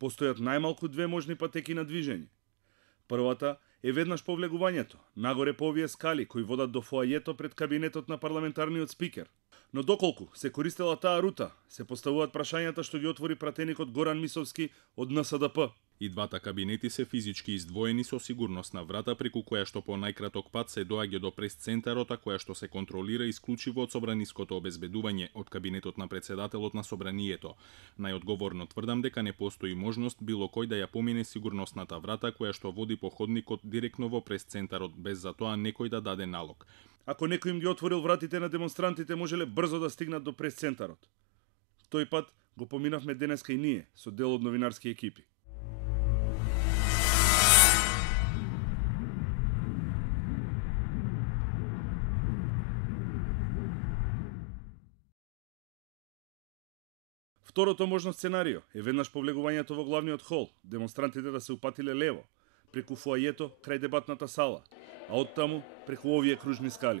Постојат најмалку две можни патеки на движење. Првата е веднаш по влегувањето, нагоре по овие скали кои водат до фоајето пред кабинетот на парламентарниот спикер. Но доколку се користела таа рута, се поставуваат прашањата што ги отвори пратеникот Горан Мисовски од НСДП. И двата кабинети се физички издвоени со сигурносна врата преку која што по најкраток пат се доаѓа до прес-центарот, а која што се контролира исклучиво од собраниското обезбедување од кабинетот на председателот на собранието. Најодговорно тврдам дека не постои можност било кој да ја помине сигурносната врата која што води по ходникот директно во прес-центарот без за тоа некој да даде налог. Ако некој им ги отворил вратите на демонстрантите, можеле брзо да стигнат до прес-центарот. Тој пат го поминавме денеска и ние со дел од новинарски екипи. Второто можно сценарио е веднаш по влегувањето во главниот хол, демонстрантите да се упатиле лево, преку фоајето крај дебатната сала, а оттаму преку овие кружни скали.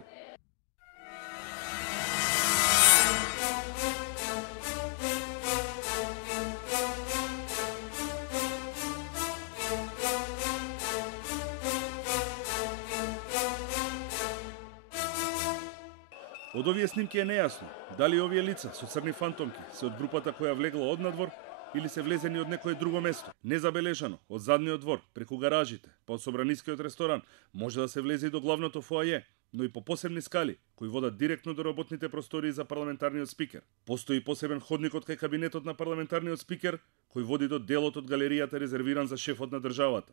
Од овие снимки е нејасно дали овие лица со црни фантомки се од групата која влегла од надвор или се влезени од некое друго место. Незабележано, од задниот двор, преку гаражите, па од собранискиот ресторан, може да се влезе и до главното фоаје, но и по посебни скали, кои водат директно до работните простории за парламентарниот спикер. Постои посебен ходник од кај кабинетот на парламентарниот спикер, кој води до делот од галеријата резервиран за шефот на државата,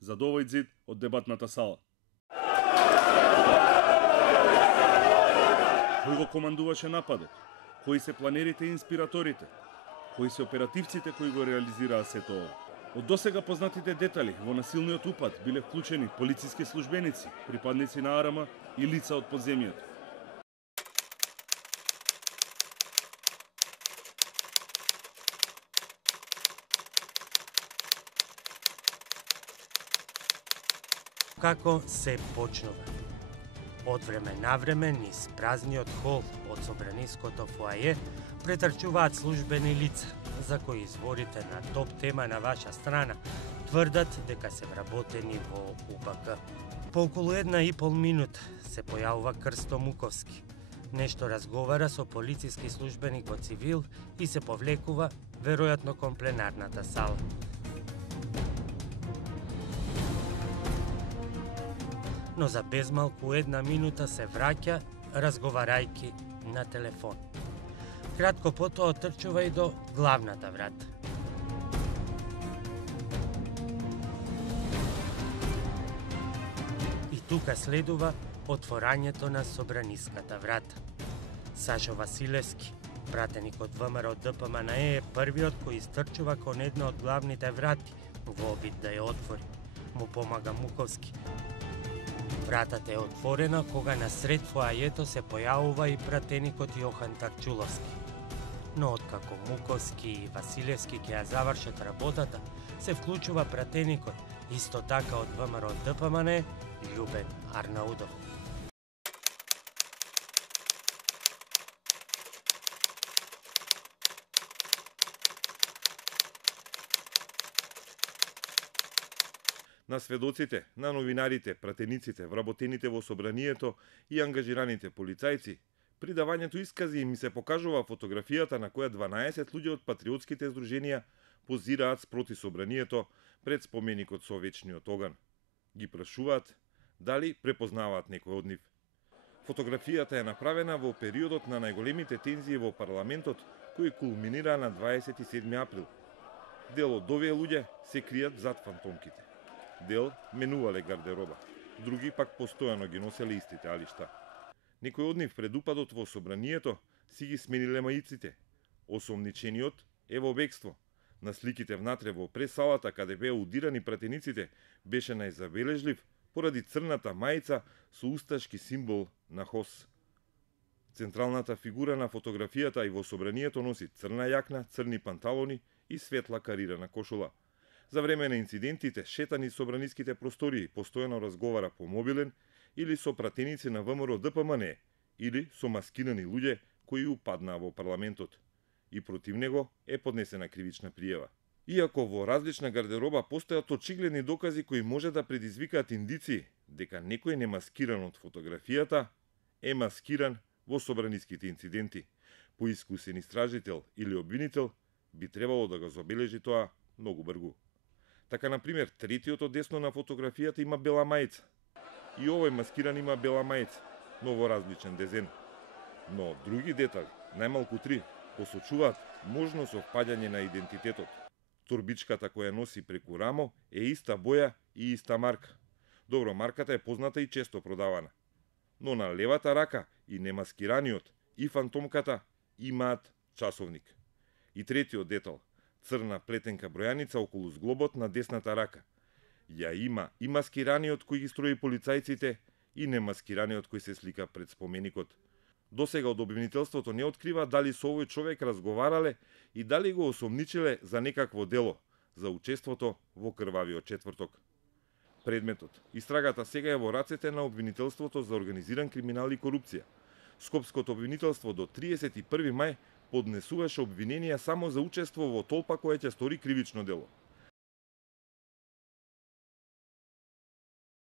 за до овој зид од дебатната сала. Кој го командуваше нападот? Кои се планерите и инспираторите? Кои се оперативците кои го реализираа сето ова? Од досега познатите детали во насилниот упад биле вклучени полициски службеници, припадници на АРМ и лица од подземјето. Како се почнува? Од време на време низ празниот хол од собраниското фоаје претрчуваат службени лица, за кои изворите на топ тема на ваша страна тврдат дека се вработени во УПК. По околу 1,5 минута се појавува Крсто Муковски. Нешто разговара со полициски службеник во цивил и се повлекува веројатно кон пленарната сала. Но за безмалку 1 минута се враќа, разговарајки на телефон. Кратко потоа отрчува и до главната врата. И тука следува отворањето на собраниската врата. Сашо Василевски, пратеник од ВМРО ДПМН е првиот кој истрчува кон една од главните врати во обид да ја отвори. Му помага Муковски. Вратата е отворена кога насред фоајето се појавува и пратеникот Јохан Тарчуловски. Но откако Муковски и Василевски ќе ја завршат работата, се вклучува пратеникот, исто така од ВМРО ДПМН, Љубен Арнаудов. На сведоците, на новинарите, пратениците, вработените во собранието и ангажираните полицајци, при давањето искази им се покажува фотографијата на која 12 луѓе од патриотските здруженија позираат спроти собранието пред споменикот со вечниот оган. Ги прашуваат дали препознаваат некој од нив. Фотографијата е направена во периодот на најголемите тензии во парламентот, кој кулминира на 27 април. Дел од овие луѓе се кријат зад фантомките. Дел менувале гардероба, други пак постојано ги носеле истите алишта. Некој од нив пред упадот во собранието си ги смениле маиците. Осомничениот е во бегство. На сликите внатре во пресалата каде беа удирани пратениците беше најзабележлив поради црната маица со усташки символ на ХОС. Централната фигура на фотографијата и во собранието носи црна јакна, црни панталони и светла карирана кошула. За време на инцидентите, шета низ собраниските простории постојано разговара по мобилен или со пратеници на ВМРО ДПМН, или со маскирани луѓе кои упаднаа во парламентот. И против него е поднесена кривична пријава. Иако во различна гардероба постојат очигледни докази кои може да предизвикаат индици дека некој немаскиран од фотографијата е маскиран во собраниските инциденти, поискусен истражител или обвинител би требало да го забележи тоа многу бргу. Така, например, третиот од десно на фотографијата има бела мајца. И овој маскиран има бела мајца, но во различен дизајн. Но други детали, најмалку 3, посочуваат можно совпаѓање на идентитетот. Турбичката која носи преку рамо е иста боја и иста марка. Добро, марката е позната и често продавана. Но на левата рака и немаскираниот и фантомката имаат часовник. И третиот детал, црна плетенка бројаница околу зглобот на десната рака. Ја има и маскираниот кој ги строи полицајците и немаскираниот кој се слика пред споменикот. Досега од обвинителството не открива дали со овој човек разговарале и дали го осомничиле за некакво дело, за учеството во крвавиот четврток. Предметот. Истрагата сега е во рацете на обвинителството за организиран криминал и корупција. Скопското обвинителство до 31 мај поднесуваше обвиненија само за учество во толпа која ќе стори кривично дело.